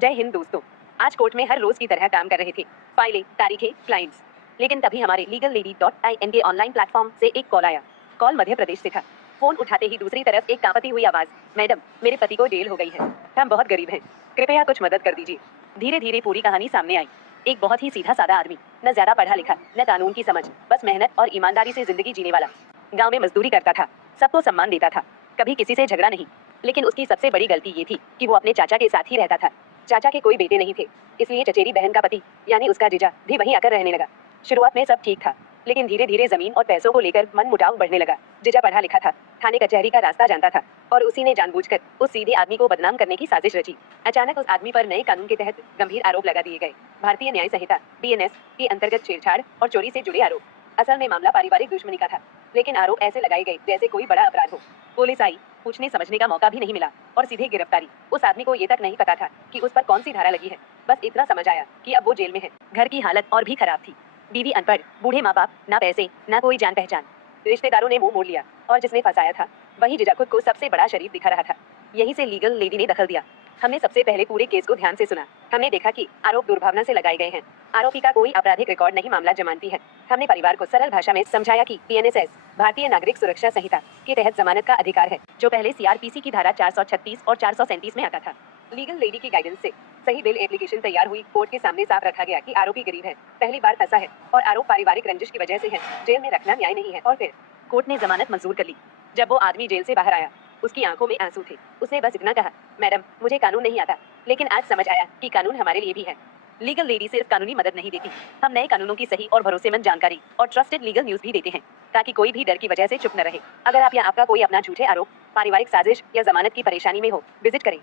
जय हिंद दोस्तों। आज कोर्ट में हर रोज की तरह काम कर रहे थे, फाइलें, तारीखें, क्लाइंट्स। लेकिन तभी हमारे legal.in के ऑनलाइन प्लेटफॉर्म से एक कॉल आया। कॉल मध्य प्रदेश से था। फोन उठाते ही दूसरी तरफ एक कांपती हुई आवाज, मैडम, मेरे पति को जेल हो गई है। हम बहुत गरीब हैं, कृपया कुछ मदद कर दीजिए। धीरे धीरे पूरी कहानी सामने आई। एक बहुत ही सीधा साधा आदमी, न ज्यादा पढ़ा लिखा, न कानून की समझ, बस मेहनत और ईमानदारी से जिंदगी जीने वाला। गाँव में मजदूरी करता था, सबको सम्मान देता था, कभी किसी से झगड़ा नहीं। लेकिन उसकी सबसे बड़ी गलती ये थी कि वो अपने चाचा के साथ ही रहता था। चाचा के कोई बेटे नहीं थे, इसलिए चचेरी बहन का पति यानी उसका जीजा भी वहीं आकर रहने लगा। शुरुआत में सब ठीक था, लेकिन धीरे धीरे जमीन और पैसों को लेकर मनमुटाव बढ़ने लगा। जीजा पढ़ा लिखा था, थाने कचहरी का रास्ता जानता था, और उसी ने जानबूझकर उस सीधे आदमी को बदनाम करने की साजिश रची। अचानक उस आदमी पर नए कानून के तहत गंभीर आरोप लगा दिए गए। भारतीय न्याय संहिता BNS के अंतर्गत छेड़छाड़ और चोरी से जुड़े आरोप। असल में मामला पारिवारिक दुश्मनी का था, लेकिन आरोप ऐसे लगाए गए जैसे कोई बड़ा अपराध हो। पुलिस आई, पूछने समझने का मौका भी नहीं मिला और सीधे गिरफ्तारी। उस आदमी को ये तक नहीं पता था कि उस पर कौन सी धारा लगी है। बस इतना समझ आया कि अब वो जेल में है। घर की हालत और भी खराब थी। बीवी अनपढ़, बूढ़े माँ बाप, ना पैसे, ना कोई जान पहचान। रिश्तेदारों ने मुंह मोड़ लिया और जिसने फंसाया था वही जीजा खुद को सबसे बड़ा शरीफ दिखा रहा था। यहीं से लीगल लेडी ने दखल दिया। हमने सबसे पहले पूरे केस को ध्यान से सुना। हमने देखा कि आरोप दुर्भावना से लगाए गए हैं। आरोपी का कोई आपराधिक रिकॉर्ड नहीं, मामला जमानती है। हमने परिवार को सरल भाषा में समझाया कि PNSS भारतीय नागरिक सुरक्षा संहिता के तहत जमानत का अधिकार है, जो पहले CRPC की धारा 436 और 437 में आता था। लीगल लेडी की गाइडेंस से सही बिल एप्लीकेशन तैयार हुई। कोर्ट के सामने साफ रखा गया कि आरोपी गरीब है, पहली बार फंसा है और आरोप पारिवारिक रंजिश की वजह से है। जेल में रखना न्याय नहीं है। और फिर कोर्ट ने जमानत मंजूर कर ली। जब वो आदमी जेल से बाहर आया, उसकी आंखों में आंसू थे। उसने बस इतना कहा, मैडम, मुझे कानून नहीं आता, लेकिन आज समझ आया कि कानून हमारे लिए भी है। लीगल लेडी सिर्फ कानूनी मदद नहीं देती, हम नए कानूनों की सही और भरोसेमंद जानकारी और ट्रस्टेड लीगल न्यूज भी देते हैं, ताकि कोई भी डर की वजह से चुप न रहे। अगर आप या आपका कोई अपना झूठे आरोप, पारिवारिक साजिश या जमानत की परेशानी में हो, विजिट करें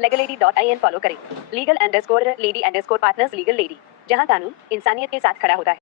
legalady.in, फॉलो करें legal_lady_partners लीगल लेडी, जहां कानून इंसानियत के साथ खड़ा होता है।